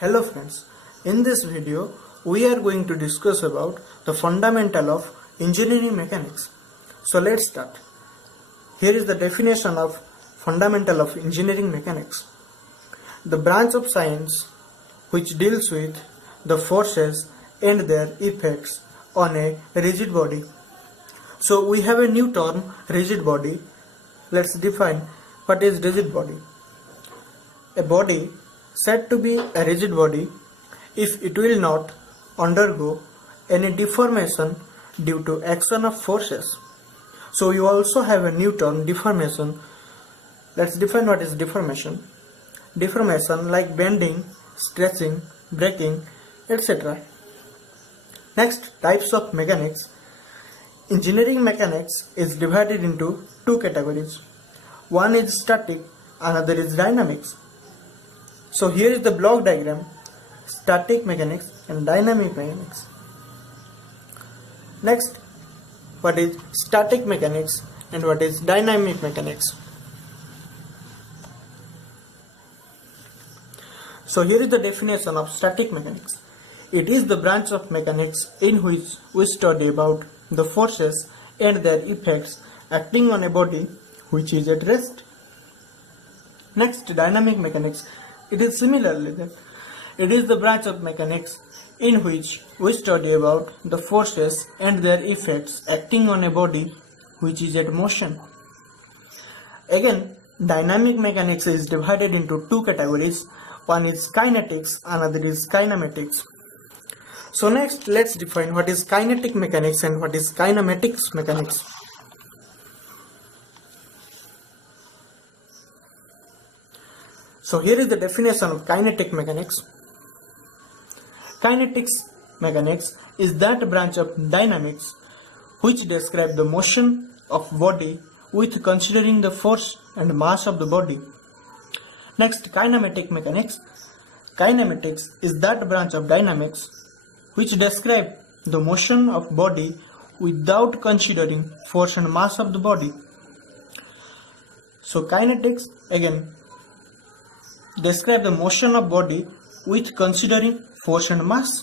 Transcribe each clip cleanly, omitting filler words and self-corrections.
Hello friends, in this video we are going to discuss about the fundamental of engineering mechanics. So let's start. Here is the definition of fundamental of engineering mechanics. The branch of science which deals with the forces and their effects on a rigid body. So we have a new term, rigid body. Let's define what is rigid body. A body said to be a rigid body if it will not undergo any deformation due to action of forces. So you also have a new term, deformation. Let's define what is deformation. Deformation like bending, stretching, breaking, etc. Next, types of mechanics. Engineering mechanics is divided into two categories. One is static, another is dynamics. So here is the block diagram, static mechanics and dynamic mechanics. Next, what is static mechanics and what is dynamic mechanics. So here is the definition of static mechanics. It is the branch of mechanics in which we study about the forces and their effects acting on a body which is at rest. Next, dynamic mechanics. It is similarly that it is the branch of mechanics in which we study about the forces and their effects acting on a body which is at motion. Again, dynamic mechanics is divided into two categories. One is kinetics, another is kinematics. So next, let's define what is kinetic mechanics and what is kinematics mechanics. So here is the definition of kinetic mechanics. Kinetics mechanics is that branch of dynamics which describes the motion of body with considering the force and mass of the body. Next, kinematic mechanics. Kinematics is that branch of dynamics which describes the motion of body without considering force and mass of the body. So kinetics again describe the motion of body with considering force and mass.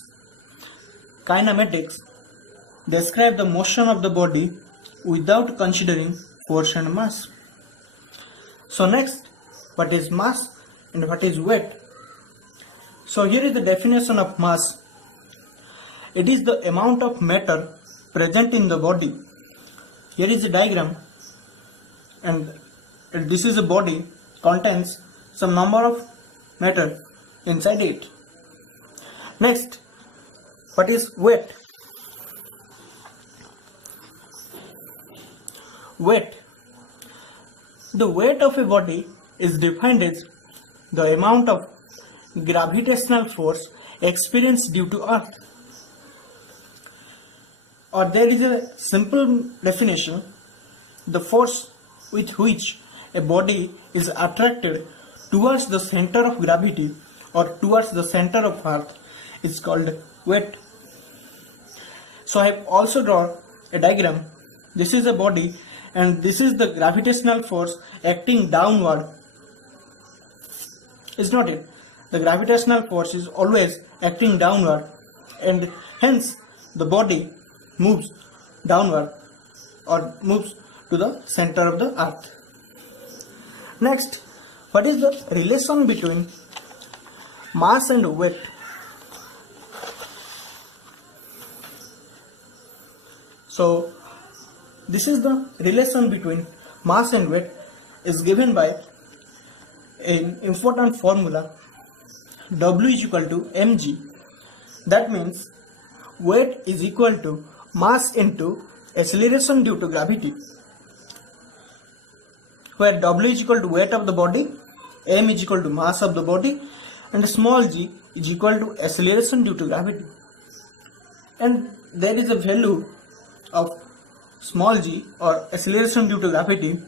Kinematics describe the motion of the body without considering force and mass. So next, what is mass and what is weight? So here is the definition of mass. It is the amount of matter present in the body. Here is a diagram, and this is a body contains some number of matter inside it. Next, what is weight? Weight. The weight of a body is defined as the amount of gravitational force experienced due to Earth. Or there is a simple definition: the force with which a body is attracted towards the center of gravity or towards the center of Earth is called weight. So I have also drawn a diagram. This is a body and this is the gravitational force acting downward. Is not it? The gravitational force is always acting downward, and hence the body moves downward or moves to the center of the Earth. Next, what is the relation between mass and weight? So this is the relation between mass and weight is given by an important formula, W is equal to mg. That means weight is equal to mass into acceleration due to gravity, where W is equal to weight of the body, m is equal to mass of the body, and small g is equal to acceleration due to gravity. And there is a value of small g or acceleration due to gravity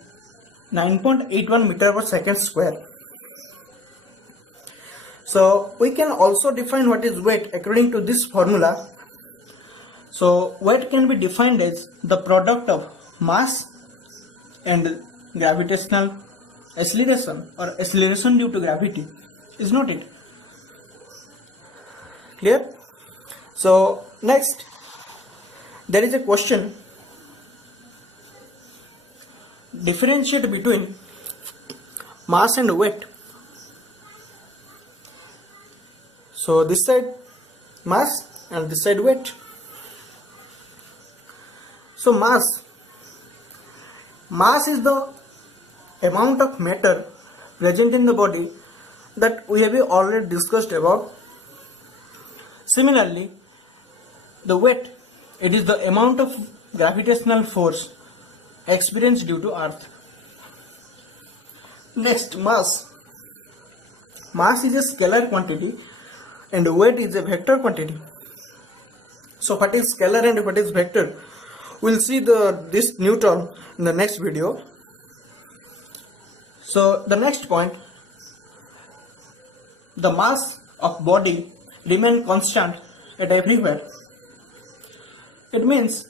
9.81 meter per second square. So we can also define what is weight according to this formula. So weight can be defined as the product of mass and gravitational acceleration or acceleration due to gravity. Is not it? Clear? So next, there is a question, differentiate between mass and weight. So this side mass and this side weight. So mass is the amount of matter present in the body that we have already discussed about. Similarly, the weight, it is the amount of gravitational force experienced due to earth. Next, mass is a scalar quantity and weight is a vector quantity. So what is scalar and what is vector? We'll see this new term in the next video. So the next point, the mass of body remain constant at everywhere. It means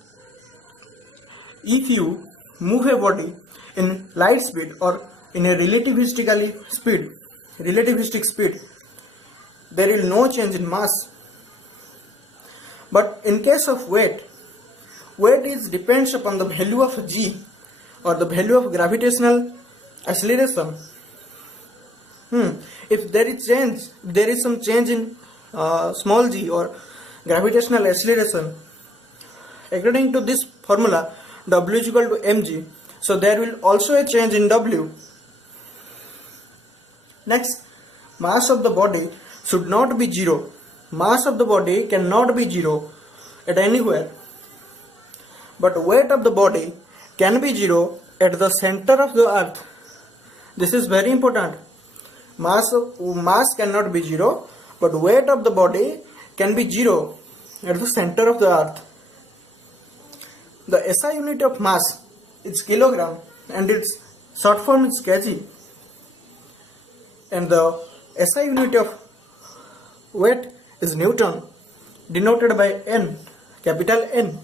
if you move a body in light speed or in a relativistic speed, there is no change in mass. But in case of weight depends upon the value of g, or the value of gravitational acceleration. If there is some change in small g or gravitational acceleration, according to this formula W is equal to mg, so there will also a change in W. Next, mass of the body should not be zero. Mass of the body cannot be zero at anywhere, but weight of the body can be zero at the center of the earth. This is very important. Mass cannot be zero, but weight of the body can be zero at the center of the earth. The SI unit of mass is kilogram and its short form is kg. And the SI unit of weight is Newton, denoted by N, capital N.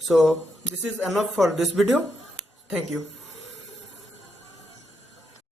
So this is enough for this video. Thank you.